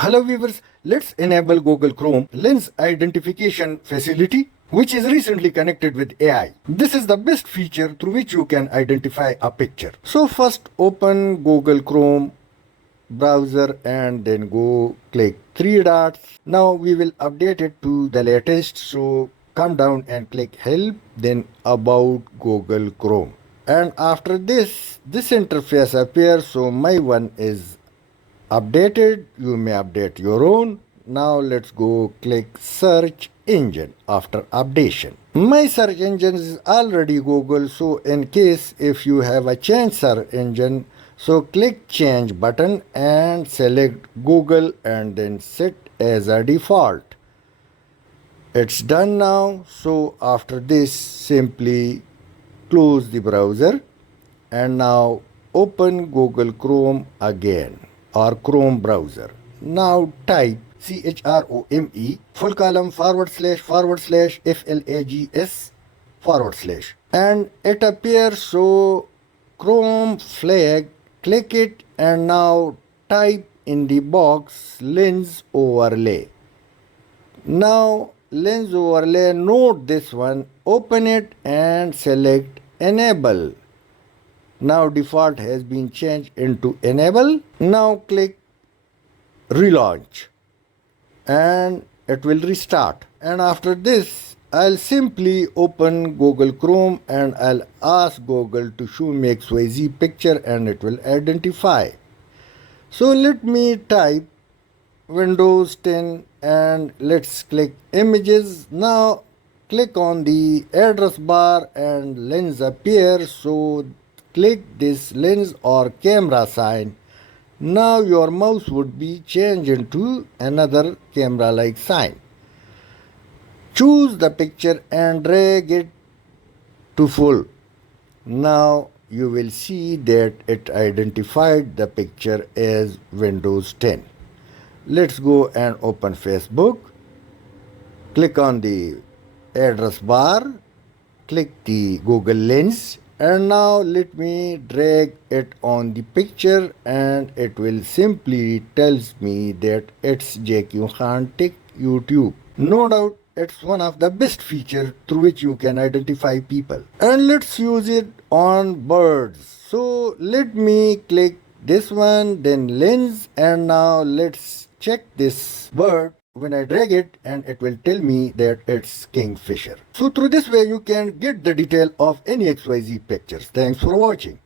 Hello viewers, let's enable Google Chrome lens identification facility which is recently connected with AI. This is the best feature through which you can identify a picture. So first open Google Chrome browser and then go click three dots. Now we will update it to the latest, so come down and click help, then about Google Chrome. And after this interface appears, so my one is updated. You may update your own. Now let's go click search engine after updation. My search engine is already Google, so in case if you have a change search engine, so click change button and select Google and then set as a default. It's done now. So after this simply close the browser and now open Google Chrome again or Chrome browser. Now type CHROME //flags/ and it appears, so Chrome flag, click it and now type in the box lens overlay. Now lens overlay, note this one, open it and select enable. Now default has been changed into enable. Now click relaunch and it will restart. And after this I'll simply open Google Chrome and I'll ask Google to show me XYZ picture and it will identify. So let me type Windows 10 and let's click images. Now click on the address bar and lens appears, so click this lens or camera sign. Now your mouse would be changed into another camera like sign. Choose the picture and drag it to full. Now you will see that it identified the picture as Windows 10. Let's go and open Facebook. Click on the address bar, click the Google Lens, and now let me drag it on the picture and it will simply tells me that it's JQ Khan Tech YouTube. No doubt it's one of the best features through which you can identify people. And let's use it on birds. So let me click this one, then lens, and now let's check this bird. When I drag it and it will tell me that it's kingfisher. So through this way you can get the detail of any XYZ pictures. Thanks for watching.